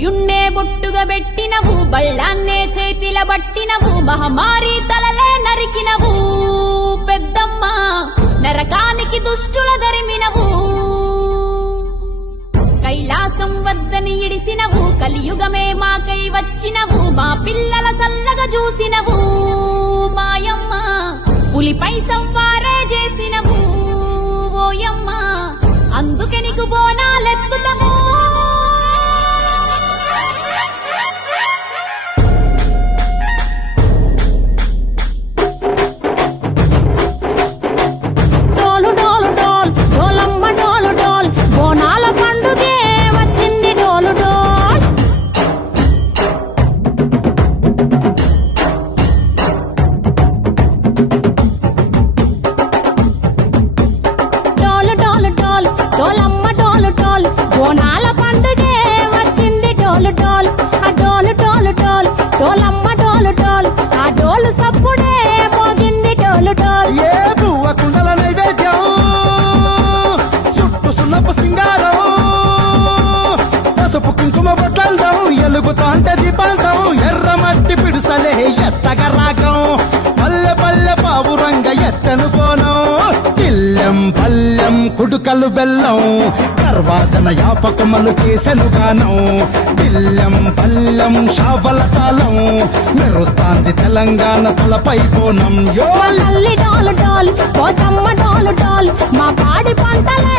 సూర్యున్నే బొట్టుగా పెట్టినవు, బళ్ళాన్నే చేతిల పట్టినవు, మహమారి తలలే నరికినవు పెద్దమ్మ, నరకానికి దుష్టుల దరిమినవు. కైలాసం వద్దని ఇడిసినవు, కలియుగమే మాకై వచ్చినవు, మా పిల్లల సల్లగా చూసినవు మాయమ్మ, పులిపై సంవారే చేసినవు ఓయమ్మ, అందుకే నీకు బోనాలెత్తుతము. బోనాల పండుగే వచ్చింది డోలు డోలు, ఆ డోలు డోలు డోలు డోలమ్మ డోలు డోలు, ఆ డోలు సప్పుడే మోగింది డోలు డోలు. ఏ బువ్వ కుండల నైవేద్యం, చుట్టు సున్నపు సింగారం, పసుపు కుంకుమ బొట్లందం, ఎలుగుతాంటే దీపాంతం, ఎర్ర మట్టి పిడుసలే ఎత్తగ రాగం, పల్లె పల్లె పావురంగ ఎత్తను పోనం, పిల్లెం పల్లెం కుడుకలు బెల్లం, తర్వాతన యాపకమలు చేసెను గానం, పిల్లెం పల్లెం షావల తాళం, మెరుస్తాంది తెలంగాణ తలపై కోణం. తల్లి డోలు డోలు, పోచమ్మ డోలు డోలు, మా పాడి పంటలే